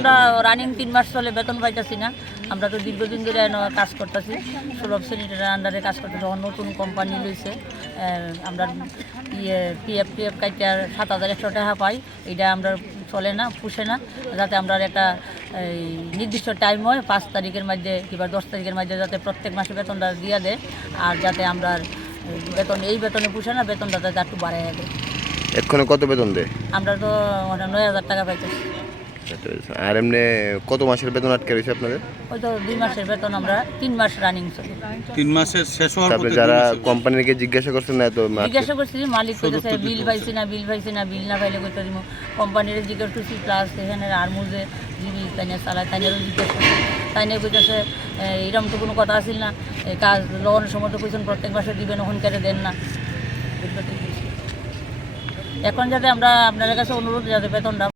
আমরা রানিং 3 মাস চলে বেতন পাইতেছি না। আমরা তো দীর্ঘদিন ধরে কাজ করতেছি, সুলভ শ্রেণীর আন্ডারে কাজ করতেছি। যখন নতুন কোম্পানি লইছে আমরা পিএফ কাইটা 7,100 টাকা পাই, এটা আমরা চলে না, পুষে না। যাতে আমরা একটা নির্দিষ্ট টাইম হয় 5 তারিখের মধ্যে কিংবা 10 তারিখের মধ্যে যাতে প্রত্যেক মাসে বেতনটা দিয়ে দেয়, আর যাতে আমরা এই বেতনে পুষে না, বেতনটা যাতে একটু বাড়াই দেয়। এক্ষণে কত বেতন দেয়? আমরা তো 9,000 টাকা পাইতেছি। আর এমনি কত মাসের বেতন আটকে রয়েছে আপনাদের? হয়তো 2 মাসের বেতন আমরা 3 মাস রানিং চলে। 3 মাসের শেষ হওয়ার তারপরে পথে যারা কোম্পানিকে জিজ্ঞাসা করছেন না তো জিজ্ঞাসা করছি, মালিক কইতেছে বিল পাইছি না, বিল না পাইলে কইতে দিব। কোম্পানির জিজ্ঞাসা করছি, প্লাস এখানে আরমুজে যিনি তাইনে চালায় তাইনেরও জিজ্ঞাসা করছি। তাইনে কইতেছে এরকম তো কোনো কথা আসিল না, কাজ লওয়ানোর সময় তো কইছেন প্রত্যেক মাসে দিবেন, ওখান করে দেন না। এখন যাতে আমরা আপনাদের কাছে অনুরোধ যাতে বেতনটা